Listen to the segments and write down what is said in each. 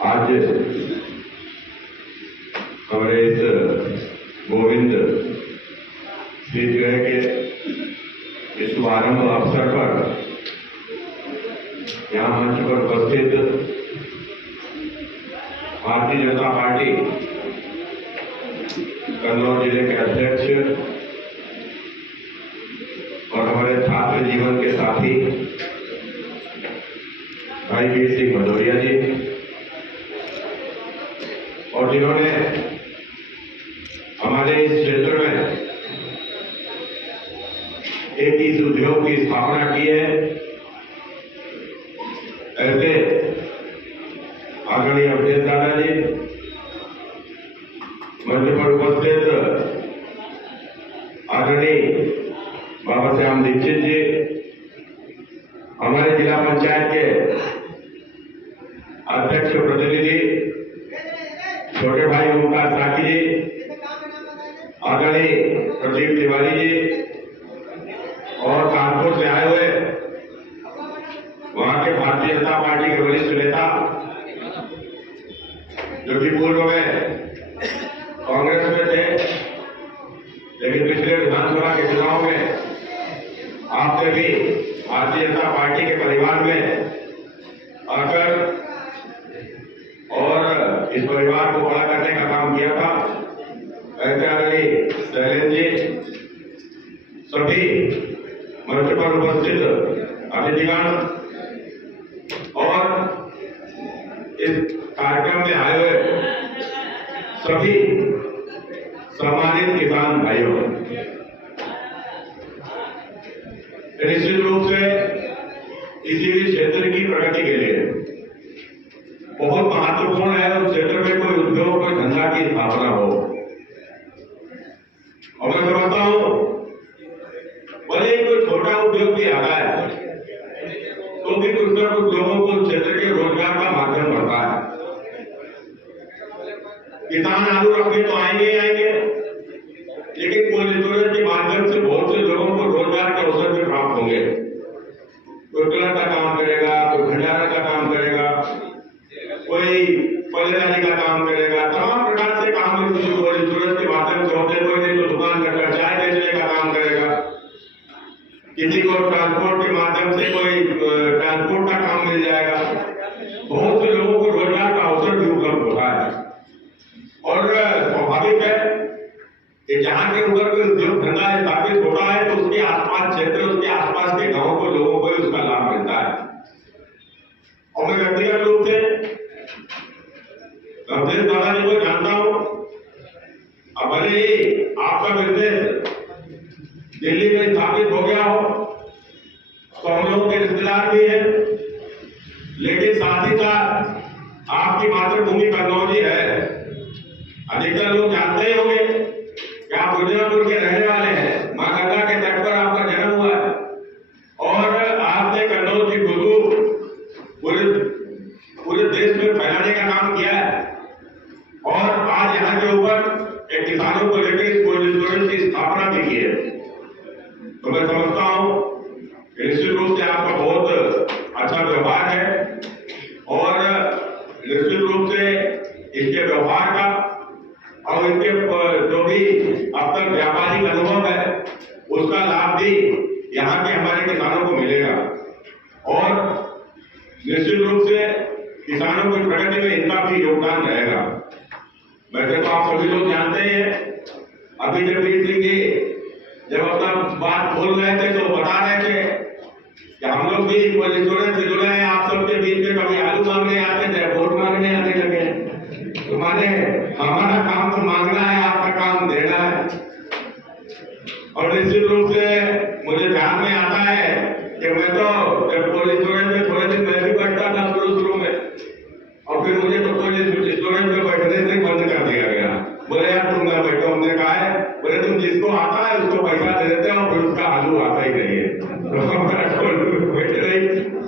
आज हमारे इस गोविंद शीतगृह के इस शुभारंभ अवसर पर यहाँ मंच पर उपस्थित भारतीय जनता पार्टी कन्नौज जिले के अध्यक्ष और हमारे छात्र जीवन के साथी भाई वीर सिंह भदौरिया जी, और जिन्होंने हमारे इस क्षेत्र में एक इस उद्योग की स्थापना की है, ऐसे आदरणीय अवधेश दादा जी, मंच पर उपस्थित आदरणीय बाबा श्याम दीक्षित जी, हमारे जिला पंचायत के अध्यक्ष प्रतिनिधि छोटे भाई ओमकार साकी जी, आदरणीय प्रदीप तिवारी जी, और कानपुर से आए हुए वहां के भारतीय जनता पार्टी के वरिष्ठ नेता जो कि पूर्व में कांग्रेस में थे, लेकिन पिछले विधानसभा के चुनाव में आपने भी भारतीय जनता पार्टी के परिवार में आकर और इस परिवार को बड़ा करने का काम किया था। ऐसे आदरणीय शैलेंद्र जी, सभी मंच पर उपस्थित अतिथिगण और इस कार्यक्रम में आए हुए सभी सम्मानित किसान भाइयों, निश्चित रूप से किसी भी क्षेत्र की प्रगति के लिए बहुत महत्वपूर्ण है उस क्षेत्र में कोई उद्योग, कोई धंधा की स्थापना हो। और मैं समझता हूं भले ही कोई छोटा उद्योग भी आता है तो भी कुछ ना कुछ लोगों को उस क्षेत्र के रोजगार का माध्यम बनता है। किसान आलू रखने तो आएंगे ही आएंगे, लेकिन कोल्ड स्टोरेज के माध्यम से बहुत से लोगों को रोजगार के अवसर भी प्राप्त होंगे। कोई कलर का काम करेगा, कोई भंडारण का काम करेगा, कोई पल्लेदारी का काम करेगा, तमाम प्रकार से काम कोल्ड स्टोरेज के माध्यम से होते। कोई नहीं तो दुकान करके चाय बेचने का काम करेगा, किसी को ट्रांसपोर्ट के माध्यम से कोई ट्रांसपोर्ट का काम मिल जाएगा। बहुत से लोगों को रोजगार का अवसर भी उपलब्ध होता है और स्वाभाविक है कि जहां के ऊपर कोई उद्योग धंधा स्थापित होता है तो उसके आसपास क्षेत्र, उसके आसपास के गांव को लोगों को उसका लाभ मिलता है। और मैं व्यक्तिगत रूप से अवधेश दादा जी को जानता हूं। अब भले ही आपका बिजनेस दिल्ली में स्थापित हो गया हो तो हम लोगों के रिश्तेदार भी हैं, लेकिन साथ ही साथ आपकी मातृभूमि कन्नौज है। अधिकतर लोग जानते ही होंगे कि आप मिर्जापुर के रहने वाले हैं, मां गंगा के तट पर आपका जन्म हुआ है और आपने कन्नौज की खुशबू पूरे देश में फैलाने का काम किया है। और आज यहाँ के ऊपर एक किसानों को लेकर इस कोल्ड स्टोरेज की स्थापना भी की है। तो मैं समझता हूं कि निश्चित रूप से आपका बहुत अच्छा व्यवहार है और निश्चित रूप से इसके व्यवहार का और इनके जो भी अब तक व्यापारिक अनुभव है उसका लाभ भी यहाँ के हमारे किसानों को मिलेगा और निश्चित रूप से किसानों की प्रगति में इनका भी योगदान रहेगा। वैसे तो आप सभी लोग जानते हैं, अभी जगदीश सिंह जी जब अपना बात बोल रहे थे तो बता रहे थे कि हम लोग भी कोल्ड स्टोरेज से जुड़े हैं। आप सबके बीच में कभी आलू मांगने आते थे, वोट मांगने आने लगे। तो माने हमारा काम तो मांगना है, आपका काम देना है। और निश्चित रूप से मुझे ध्यान में आता है कि मैं तो जब कोल्ड स्टोरेज में थोड़े दिन मैं भी बैठता था शुरू में, और फिर मुझे तो कोल्ड स्टोरेज में बैठने से बंद कर दिया गया। बोले यार तुम ना बैठो, हमने कहा है बोले तुम जिसको आता है उसको पैसा दे देते हो और फिर उसका आलू आता ही नहीं है, तो हमारा बैठने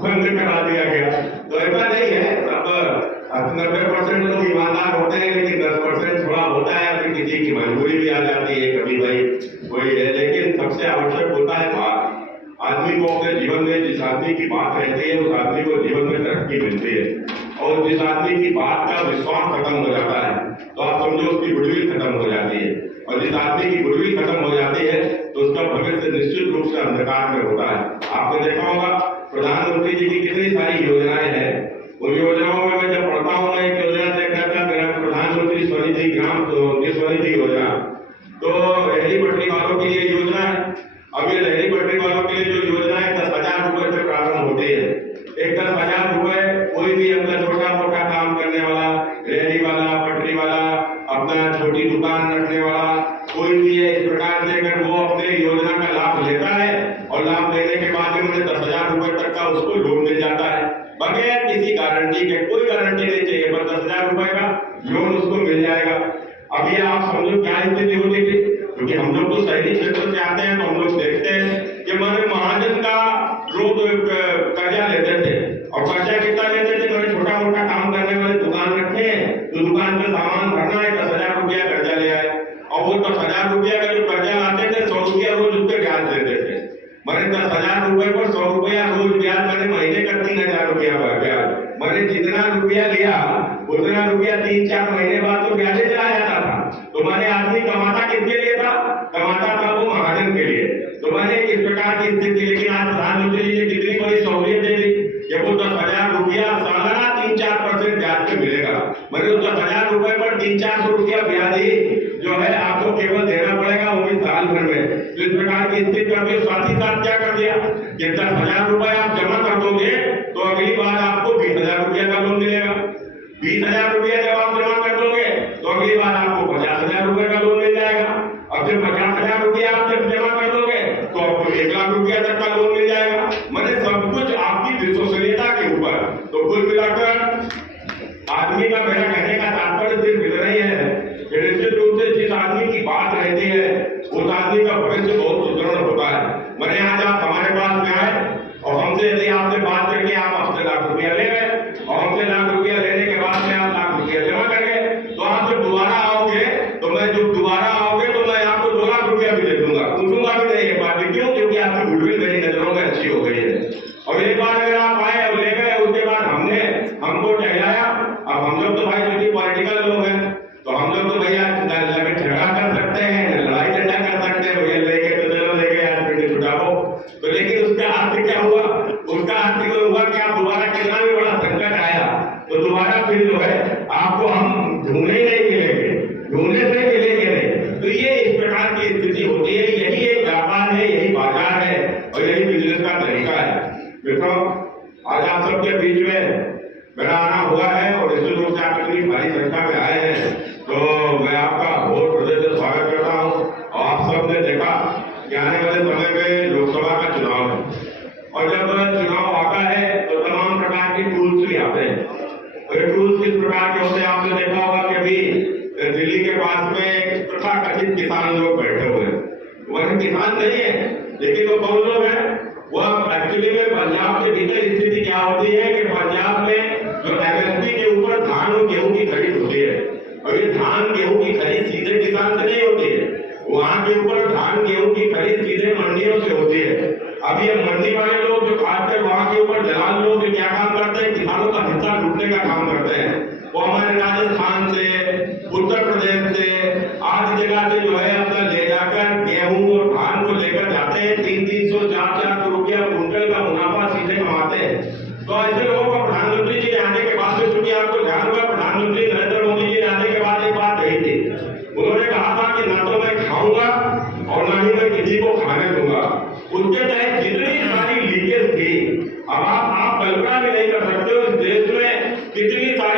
बंद करा दिया गया। तो ऐसा नहीं है, अब 90% लोग ईमानदार होते हैं, लेकिन 10% थोड़ा होता है, फिर किसी की मजबूरी भी आ जाती है, कभी भाई कोई है। लेकिन सबसे आवश्यक होता है बात, आदमी को अपने जीवन में जिस आदमी की बात रहती है उस आदमी को जीवन में तरक्की मिलती है। और जिस आदमी की बात का विश्वास खत्म हो जाता है तो आप समझो उसकी गुडविल खत्म हो जाती है, और जिस आदमी की गुडविल खत्म हो जाती है तो उसका भविष्य निश्चित रूप से अंधकार में होता है। आपने देखा होगा प्रधानमंत्री जी की कितनी सारी योजनाएं हैं, उन योजनाओं में मैं जब पढ़ता हूँ ना, एक योजना देखा था मेरा प्रधानमंत्री स्वनिधि ग्राम स्वनिधि योजना, तो लहरी पटरी वालों के लिए योजना है। अब ये लहरी पटरी वालों के लिए जो योजना है 10,000 रुपए से प्रारंभ होती है। एक 10,000 रुपए कोई भी अपना छोटा मोटा काम करने वाला, रेहड़ी वाला, पटरी वाला, अपना छोटी दुकान रखने वाला, कोई भी है, इस प्रकार से अगर वो अपने योजना का लाभ लेता है और लाभ लेने के बाद में उन्हें 10,000 रुपए तक का उसको लोन मिल जाता है बगैर किसी गारंटी के। कोई गारंटी नहीं चाहिए, बस 10,000 रुपए का लोन उसको मिल जाएगा। अब ये आप समझो क्या स्थिति होती थी, क्योंकि हम लोग तो शहरी क्षेत्र से आते हैं तो हम लोग देखते हैं कि हमारे महाजन का लोग कर्जा लेते थे, और कर्जा कितना लेते थे, मैंने छोटा मोटा काम करने वाले दुकान रखे हैं तो दुकान पे सामान भरना है, 10,000 रुपया कर्जा ले आए, और वो 10,000 रुपया का जो कर्जा लाते थे 100 रुपया रोज उसके ब्याज देते थे। मैंने 10,000 रुपए पर 100 रुपया रोज ब्याज, मैंने महीने का 3,000 रुपया ब्याज, मैंने जितना रुपया लिया उतना रुपया 3-4 महीने बाद तो ब्याज चला जाता था। तो मैंने आदमी कमाता किसके लिए था, कमाता था वो महाजन के लिए। तो मैंने इस प्रकार की स्थिति, लेकिन आज प्रधानमंत्री जी ने कितनी बड़ी सहूलियत दे दी कि वो 10,000 रुपया सालाना 3-4% ब्याज पे मिलेगा। मैंने उस 10,000 रुपए पर 300-400 रुपया ब्याज ही जो है आपको केवल देना पड़ेगा, वो भी साल भर में। तो इस प्रकार की स्थिति में साथ ही साथ क्या कर दिया कि 10,000 रुपए आप जमा कर दोगे तो अगली बार आपको 20,000 रुपया का लोन मिलेगा। 20,000 रुपया जब आप जमा कर दोगे तो अगली बार आपको 50,000 रुपए का लोन मिल जाएगा। अब जब 50,000 रुपया आप जब जमा कर दोगे तो आपको 1,00,000 रुपया तक का लोन मिल जाएगा। मैंने सब कुछ आपकी विश्वसनीयता के ऊपर। तो कुल मिलाकर आदमी का, मेरा कहने का तात्पर्य सिर्फ इतना ही है कि निश्चित रूप से जिस आदमी की बात रहती है उस आदमी का भविष्य बहुत सुदृढ़ होता है। मैंने आज आप हमारे पास में आए और हमसे यदि आपसे बात करके आप हमसे लाख रुपया ले गए और हमसे लाख रुपया लेने के बाद में आप लाख रुपया जमा कर गए, तो आप जब दोबारा आओगे तो मैं जब दोबारा आओगे तो मैं आपको 2 लाख रुपया भी दे दूंगा, पूछूंगा भी नहीं एक बार। क्यों? क्योंकि आपकी गुडविल मेरी नजरों में अच्छी हो गई है। और एक बार अगर आप आए और ले गए, उसके बाद हमको टहलाया। अब हम लोग तो भाई जो पॉलिटिकल लोग हैं तो हम लोग तो भैया झगड़ा कर सकते हैं, लड़ाई झगड़ा कर सकते हैं, भैया लेके तो चलो लेके आज पिंडी छुटाओ। तो लेकिन उसका अर्थ क्या हुआ? उसका अर्थ हुआ कि आप दोबारा कितना भी बड़ा संकट आया तो दोबारा फिर जो है आपको हम ढूंढने ही नहीं मिलेंगे, ढूंढने से मिलेंगे नहीं। तो ये इस प्रकार की स्थिति होती है। यही एक व्यापार है, यही बाजार है और यही बिजनेस का तरीका है। मित्रों, आज आप सबके बीच में मेरा आना हुआ है और इस रूप से आप इतनी भारी संख्या में आए हैं तो मैं आपका बहुत हृदय से स्वागत करता हूँ। और आप सबने देखा कि आने वाले समय में लोकसभा का चुनाव है और जब चुनाव आता है तो तमाम प्रकार के टूल्स भी आते हैं। और ये टूल्स किस प्रकार के होते हैं आपने देखा होगा कि अभी दिल्ली के पास में तथाकथित किसान लोग बैठे हुए हैं। वह किसान नहीं है लेकिन वो कौन लोग हैं? वो एक्चुअली में पंजाब के भीतर स्थिति क्या होती है कि पंजाब में जो एमएसपी के ऊपर धान और गेहूं की खरीद होती है, और ये धान गेहूं की खरीद सीधे किसान से नहीं होती है, वहां के ऊपर धान गेहूं की खरीद सीधे मंडियों से होती है। अब ये मंडी वाले लोग जो खासकर वहां के ऊपर दलाल लोग जो क्या काम करते हैं, किसानों का हिस्सा लूटने का काम करते हैं। वो हमारे राजस्थान से, उत्तर प्रदेश से, आदि जगह से जो है अपना ले जाकर गेहूं और धान को लेकर जाते हैं। 300-300, 400 रुपया कुंटल का मुनाफा सीधे कमाते हैं। तो ऐसे लोगों को प्रधानमंत्री जी आने के बाद में, चूंकि आपको ध्यान हुआ प्रधानमंत्री नरेंद्र मोदी जी आने के बाद एक बात कही थी, उन्होंने कहा था कि ना तो मैं खाऊंगा और ना ही मैं किसी को खाने दूंगा। उसके तहत जितनी सारी लीकेज थी, अब आप कल्पना भी नहीं कर सकते हो इस देश में कितनी सारी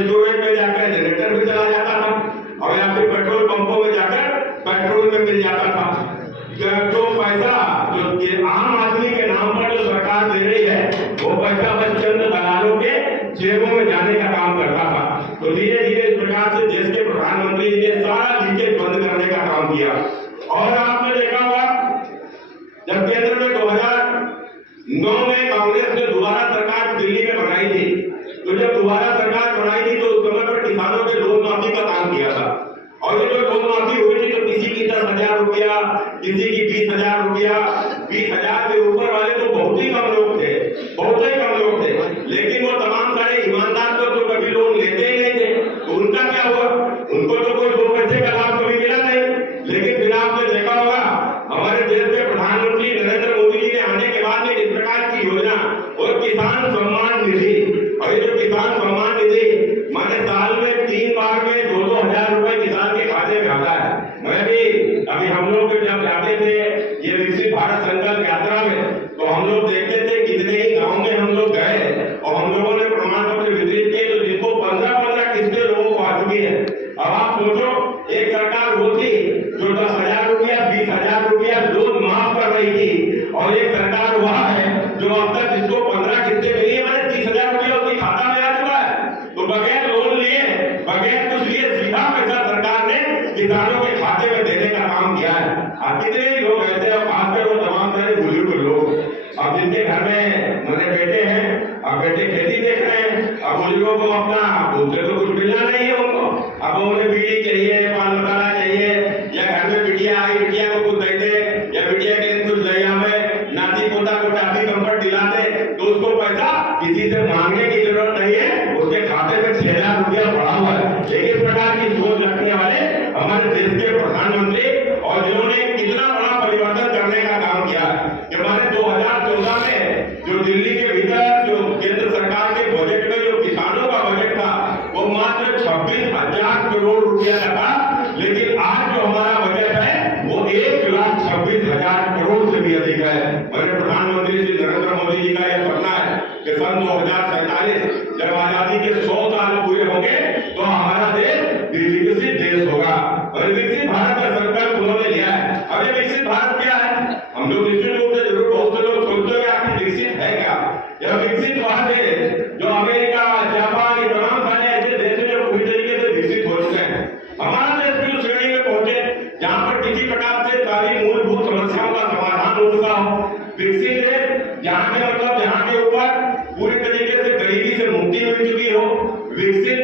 स्टोरेज में जाकर जनरेटर भी चला जाता था और या फिर पेट्रोल पंपों में जाकर पेट्रोल में मिल जाता था। तो पैसा जो आम आदमी के नाम पर जो सरकार दे रही है वो पैसा बस चंद दलालों के जेबों में जाने का काम करता था। तो धीरे धीरे इस प्रकार से देश के प्रधानमंत्री जी ने सारा लीकेज बंद करने का काम किया। और आपने देखा होगा जब केंद्र में 2009 में कांग्रेस ने दोबारा सरकार दिल्ली में बनाई थी, तो जब दोबारा सरकार बनाई थी तो उस समय पर किसानों के लोन माफी का काम किया था। और ये जो लोन माफी हुई थी तो किसी की 10,000 रुपया, किसी की 20,000 रुपया, 20,000 से ऊपर वाले तो बहुत ही कम लोग थे, बहुत ही कम लोग थे। लेकिन वो तमाम सारे ईमानदार तो कभी लोन लेते ही नहीं थे, तो उनका क्या हुआ? उनको तो कोई 2 पैसे का लाभ कभी मिला नहीं। लेकिन फिर आपने देखा होगा हमारे देश के प्रधानमंत्री नरेंद्र मोदी जी ने आने के बाद में इस प्रकार की योजना और किसान सम्मान निधि, और ये जो किसान सम्मान निधि माने साल में 3 बार में 2-2 हजार रुपए किसान के खाते में आता है। मैं भी अभी हम लोग जब जाते थे ये विकसित भारत संकल्प यात्रा में, तो हम लोग देखते थे कितने ही गाँव में हम लोग गए और हम लोगों ने प्रमाण पत्र वितरित किए, तो जिनको 15-15 किस्तें लोगों को आ चुकी है। अब आप सोचो एक सरकार वो थी जो 10,000 रुपया, 20,000 रुपया लोन माफ कर रही थी, और एक सरकार वह है जो अब तक जिसको 15 किस्तें मिली है मैंने 30,000 रुपया उसके खाता में आ चुका है। तो बगैर लोन लिए, बगैर कुछ लिए सीधा पैसा सरकार ने किसानों के खाते में देने का काम किया है। अब कितने लोग ऐसे, और खासकर वो तमाम सारे बुजुर्ग लोग अब जिनके घर में मेरे बेटे हैं, अब बेटे खेती देख रहे हैं, अब बुजुर्गों को अपना उनसे तो कुछ मिलना नहीं है उनको, अब उन्हें बीड़ी चाहिए, पान मसाला चाहिए, या घर में बिटिया आई, बिटिया को कुछ दे दे, या बिटिया के लिए कुछ दया में नाती पोता को टाफी कंफर्ट दिला दे, तो उसको पैसा किसी से मांगने की जरूरत नहीं है, उसके खाते में 6,000 रुपया पड़ा हुआ है। एक इस प्रकार की सोच रखने वाले हमारे देश के प्रधानमंत्री, और जिन्होंने कितना बड़ा परिवर्तन करने का काम किया है। हमारे 2014 में जो दिल्ली के भीतर जो केंद्र सरकार के बजट में जो किसानों का बजट था वो मात्र 26,000 करोड़ रुपया का था, लेकिन आज जो हमारा बजट है वो 1,26,000 करोड़ से भी अधिक है। हमारे प्रधानमंत्री श्री नरेंद्र मोदी जी का यह सपना है कि सन 2047 जब आजादी के 100 साल पूरे होंगे तो हमारा देश विकसित देश होगा। और विकसित भारत का संकल्प उन्होंने लिया है। अब ये विकसित भारत क्या है? हम लोग निश्चित रूप से जरूर बहुत से लोग सोचते हैं कि विकसित है क्या? यह विकसित भारत है जो अमेरिका, जापान, तमाम सारे ऐसे देश हैं जो पूरी तरीके से विकसित हो चुके हैं। हमारा देश भी उस श्रेणी में पहुंचे जहां पर किसी प्रकार से सारी मूलभूत समस्याओं का समाधान हो चुका हो। विकसित देश जहां के मतलब जहां के ऊपर पूरी तरीके से गरीबी से मुक्ति मिल चुकी हो। विकसित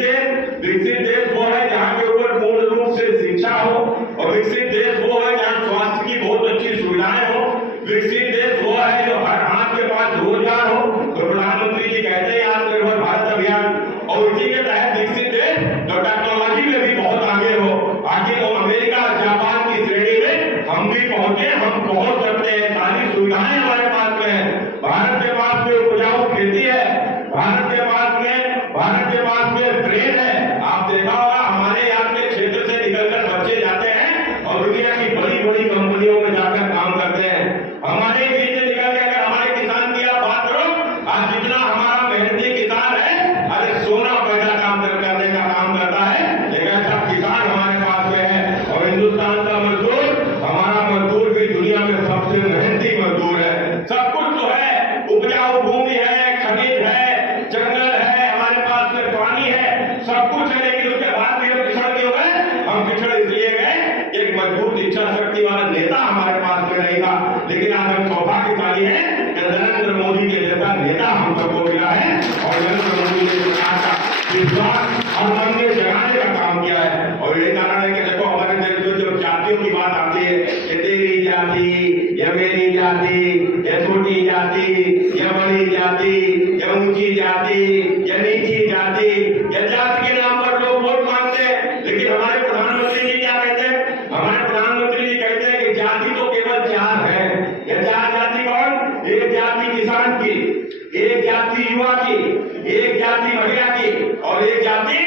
देश वो है जहां के ऊपर पूर्ण रूप से शिक्षा हो, और विकसित देश वो है जहां स्वास्थ्य की बहुत अच्छी सुविधाएं हो। विकसित देश वो है जो हर हाथ के पास रोजगार हो। तो प्रधानमंत्री जी कहते हैं आत्मनिर्भर भारत अभियान, और इसी के तहत विकसित देश जो टेक्नोलॉजी में भी बहुत आगे हो। आगे वो अमेरिका, जापान की श्रेणी में हम भी पहुंचे, हम पहुंच सकते हैं। सारी सुविधाएं हमारे पास में है। भारत के पास में उपजाऊ खेती है, भारत के पास में ट्रेन है। आप देखा होगा हमारे यहाँ के क्षेत्र से निकलकर बच्चे जाते हैं और दुनिया की बड़ी बड़ी कंपनियों में जाकर काम करते हैं। हमारे बीच से निकल के अगर हमारे किसान की आप बात करो, आज जितना हमारा मेहनती किसान है, अरे सोना पैदा करने का काम करता है, लेकिन ऐसा किसान हमारे पास में है। और हिंदुस्तान का मजदूर, हमारा मजदूर भी दुनिया में सबसे मेहनती मजदूर है। सब कुछ तो है, उपजाऊ भूमि है, खनिज है, जंगल है, हमारे पास में पानी है, सब कुछ है, लेकिन उसके बाद भी हम पिछड़ क्यों गए? हम पिछड़ इसलिए गए एक मजबूत इच्छा शक्ति वाला नेता हमारे पास में नहीं था। लेकिन आज हम सौभाग्यशाली हैं कि नरेंद्र मोदी के जैसा नेता हम सबको मिला है, और नरेंद्र मोदी ने सरकार का विश्वास और मन में जगाने का काम किया है। और यही कारण है कि देखो हमारे देश में जब जातियों की बात आती है कि तेरी जाति, या मेरी जाति, या छोटी जाति, या बड़ी जाति, या ऊंची जाति, या नीची जाति, या जाति के नाम पर लोग वोट मांगते हैं। लेकिन हमारे प्रधानमंत्री जी क्या कहते हैं? हमारे प्रधानमंत्री जी कहते हैं कि जाति तो केवल 4 है। यह 4 जाति कौन? एक जाति किसान की, एक जाति युवा की, एक जाति महिला की, और एक जाति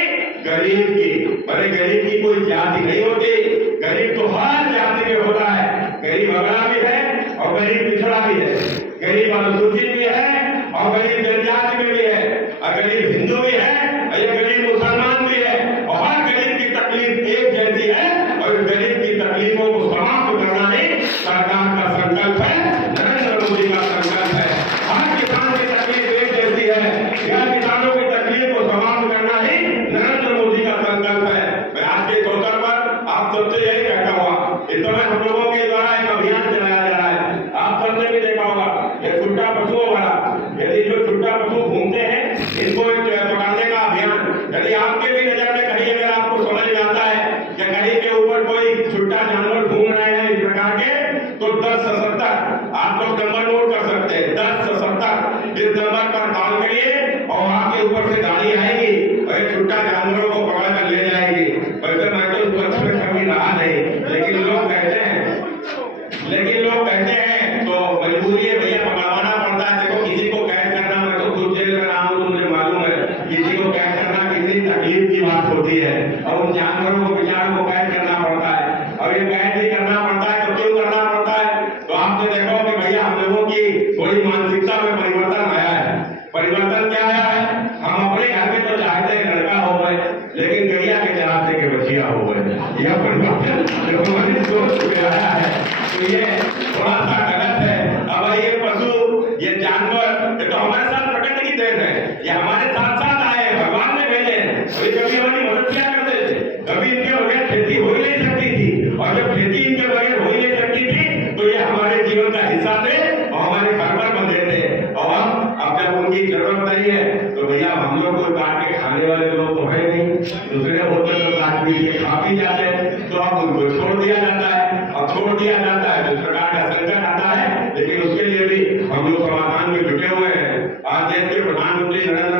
गरीब की। अरे गरीब की कोई जाति नहीं होती, गरीब तो हर जाति में होता है। गरीब अगला भी है और गरीब पिछड़ा भी है, गरीब अनुसूचित भी है और गरीब जनजाति में भी है, और गरीब हिंदू भी है, और ये गरीब मुसलमान की जरूरत नहीं है तो भैया हम लोग को काट के खाने वाले लोग तो है नहीं, दूसरे होते तो काट पीट के खा पी जाते हैं, तो अब उनको छोड़ दिया जाता है और छोड़ दिया जाता है तो इस प्रकार का संकट आता है। लेकिन उसके लिए भी हम लोग समाधान में जुटे हुए हैं। आज देश के प्रधानमंत्री नरेंद्र